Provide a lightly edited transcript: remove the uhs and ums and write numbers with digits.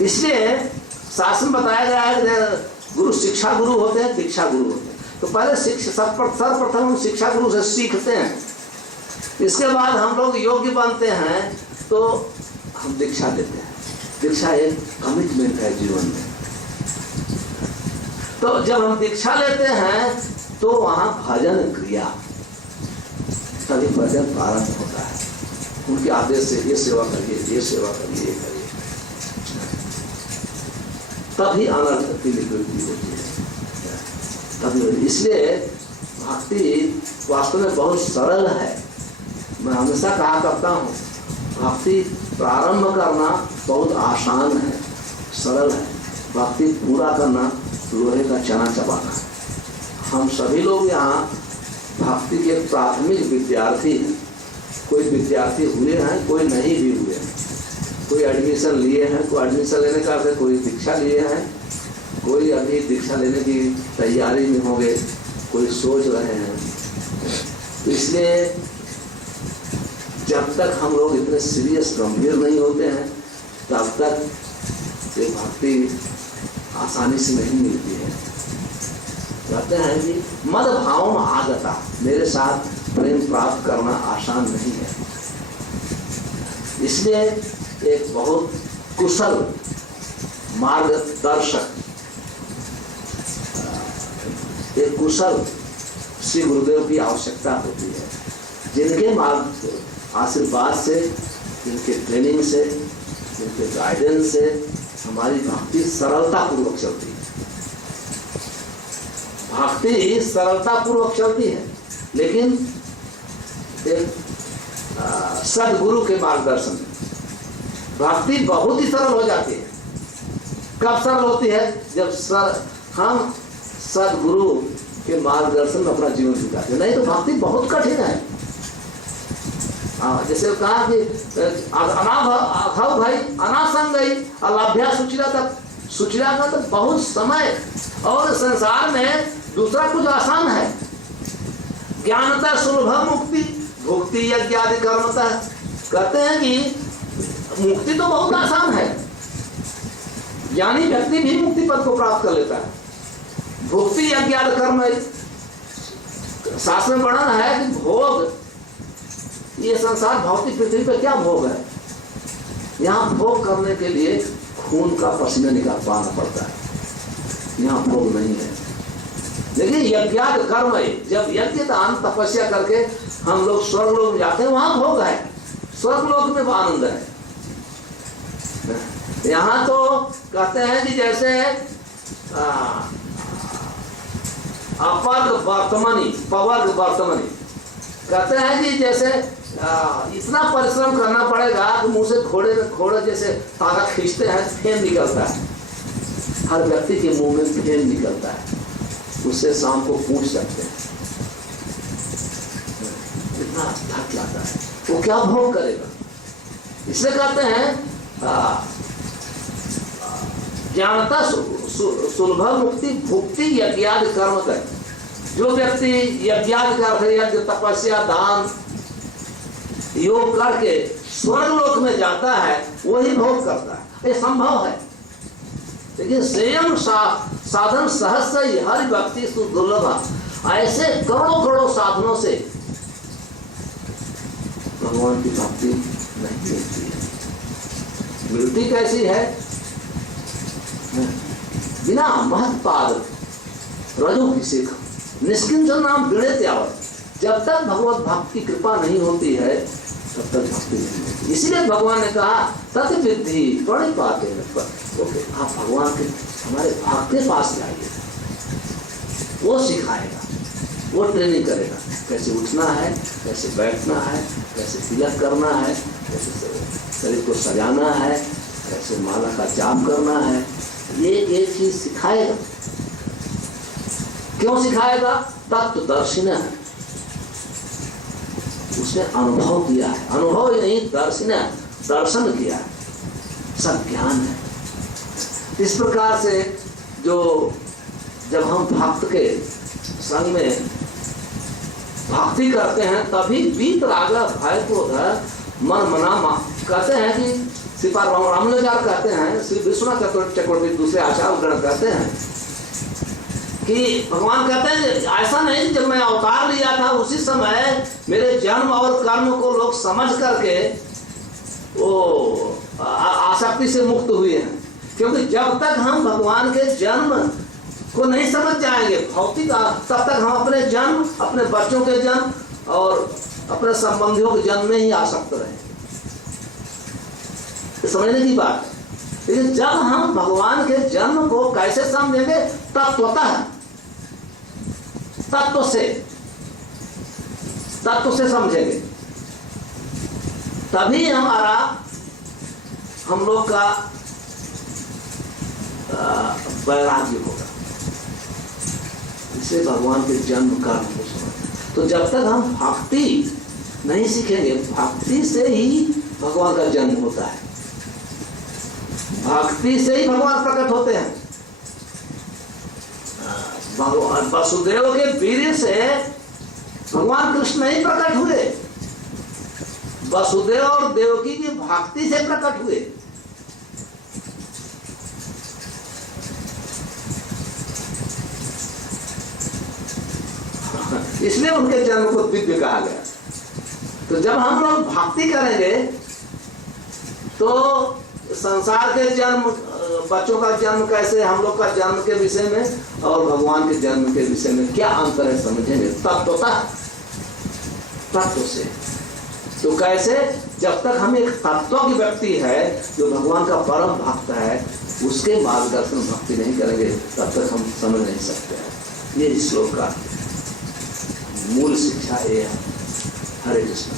इसलिए शास्त्र में बताया गया है कि गुरु शिक्षा गुरु होते हैं, दीक्षा गुरु होते हैं। तो पहले सर्वप्रथम हम शिक्षा गुरु से सीखते हैं, इसके बाद हम लोग योग्य बनते हैं तो हम दीक्षा लेते हैं। दीक्षा एक कमिटमेंट है जीवन में। तो जब हम दीक्षा लेते हैं तो वहां भजन क्रिया, तभी भजन प्रारंभ होता है। उनके आदेश से ये सेवा करिए, ये सेवा करिए, ये करिए, तभी अनर्थ की निवृत्ति होती है। तभी इसलिए भक्ति वास्तव में बहुत सरल है। मैं हमेशा कहा करता हूँ, भक्ति प्रारंभ करना बहुत आसान है, सरल है। भक्ति पूरा करना लोहे का चना चबाना है। हम सभी लोग यहाँ भक्ति के प्राथमिक विद्यार्थी हैं। कोई विद्यार्थी हुए हैं, कोई नहीं भी हुए हैं। कोई एडमिशन लिए हैं, कोई एडमिशन लेने का अर्थ, कोई दीक्षा लिए हैं, कोई अभी दीक्षा लेने की तैयारी में होंगे, कोई सोच रहे हैं। तो इसलिए जब तक हम लोग इतने सीरियस गंभीर नहीं होते हैं तब तक ये भक्ति आसानी से नहीं मिलती है। कहते हैं कि मद भाव में आगता, मेरे साथ प्रेम प्राप्त करना आसान नहीं है। इसलिए एक बहुत कुशल मार्गदर्शक, एक कुशल श्री गुरुदेव की आवश्यकता होती है, जिनके मार्ग आशीर्वाद से, जिनके ट्रेनिंग से, जिनके गाइडेंस से हमारी भक्ति सरलता पूर्वक चलती है। भक्ति सरलता पूर्वक चलती है, लेकिन एक सदगुरु के मार्गदर्शन में भक्ति बहुत ही सरल हो जाती है। कब सरल होती है? जब हम सदगुरु के मार्गदर्शन में अपना जीवन बिताते हैं। नहीं तो भक्ति बहुत कठिन है। जैसे कहा कि अनाथ भाई अनासंग गई अलाभ्या सुचिरा तक, सुचिरा का तो बहुत समय, और संसार में दूसरा कुछ आसान है। ज्ञानता सुलभ मुक्ति भुक्ति यज्ञ आदि कर्मता। कहते हैं कि मुक्ति तो बहुत आसान है, ज्ञानी व्यक्ति भी मुक्ति पद को प्राप्त कर लेता है। भुक्ति यज्ञ आदि कर्म, शास्त्र में वर्णन है कि भोग, ये संसार भौतिक पृथ्वी पर क्या भोग है? यहाँ भोग करने के लिए खून का पसीना निकालना पड़ता है, यहाँ भोग नहीं है। लेकिन यज्ञाद कर्म है, जब यज्ञ दान तपस्या करके हम लोग स्वर्ग लोक जाते हैं, वहां भोग है, स्वर्ग लोक में आनंद है। यहाँ तो कहते हैं कि जैसे अपर्ग वर्तमनी पवर्ग वर्तमनी, कहते हैं कि जैसे इतना परिश्रम करना पड़ेगा कि मुंह से घोड़े जैसे तारा खींचते हैं, फेन निकलता है। हर व्यक्ति के मुंह में फेन निकलता है, उससे शाम को पूछ सकते हैं। इतना थक जाता है, वो क्या भोग करेगा? इसलिए कहते हैं ज्ञानता सुलभ मुक्ति भुक्ति यज्ञादि कर्म कर। जो व्यक्ति यज्ञादि कर, यज्ञ तपस्या दान योग करके स्वर्ग लोक में जाता है, वही भोग करता है। ये संभव है, लेकिन स्वयं साधन सहस्र हर व्यक्ति सुदुर्लभ। ऐसे करोड़ों करोड़ों साधनों से भगवान की भक्ति नहीं मिलती है। मिलती कैसी है? बिना महत्पाद रजोभिषेक निष्किंचन नाम विड़े त्यावत। जब तक भगवत भक्ति की कृपा नहीं होती है तब तक भक्ति नहीं होती। इसीलिए भगवान ने कहा तत् विद्धि प्रणिपाते। आप भगवान के हमारे भक्त के पास जाइए, वो सिखाएगा, वो ट्रेनिंग करेगा, कैसे उठना है, कैसे बैठना है, कैसे तिलक करना है, कैसे शरीर को सजाना है, कैसे माला का जाप करना है। ये एक चीज सिखाएगा। क्यों सिखाएगा? तत्वदर्शिन है, उसने अनुभव किया है। अनुभव ही नहीं, दर्शन किया है, सब ज्ञान है। इस प्रकार से जब हम भक्त के संग में भक्ति करते हैं तभी वीत राग भय क्रोध मन मना। कहते हैं कि श्रीपाद रामानुजाचार्य कहते हैं, श्री विश्वनाथ चक्रवर्ती दूसरे आचार्य ग्रंथ कहते हैं कि भगवान कहते हैं ऐसा नहीं, जब मैं अवतार लिया था उसी समय मेरे जन्म और कर्म को लोग समझ करके वो आसक्ति से मुक्त हुए हैं। क्योंकि जब तक हम भगवान के जन्म को नहीं समझ जाएंगे भौतिक, तब तक हम अपने जन्म, अपने बच्चों के जन्म और अपने संबंधियों के जन्म में ही आसक्त रहेंगे। समझने की बात है। लेकिन जब हम भगवान के जन्म को कैसे समझेंगे, तत्वतः तत्व से समझेंगे, तभी हम लोग का वैराग्य होगा। इसे भगवान के जन्म कर्म को समझ। तो जब तक हम भक्ति नहीं सीखेंगे, भक्ति से ही भगवान का जन्म होता है, भक्ति से ही भगवान प्रकट होते हैं। भगवान वसुदेव के वीर्य से भगवान कृष्ण नहीं प्रकट हुए, वसुदेव और देवकी की भक्ति से प्रकट हुए। इसलिए उनके जन्म को दिव्य कहा गया। तो जब हम लोग भक्ति करेंगे तो संसार के जन्म, बच्चों का जन्म कैसे, हम लोग का जन्म के विषय में और भगवान के जन्म के विषय में क्या अंतर है समझेंगे तत्व से। तो कैसे, जब तक हम एक तत्व की व्यक्ति है जो भगवान का परम भक्त है, उसके मार्गदर्शन भक्ति नहीं करेंगे, तब तक हम समझ नहीं सकते हैं। ये श्लोक का मूल शिक्षा ये है। हरे कृष्ण।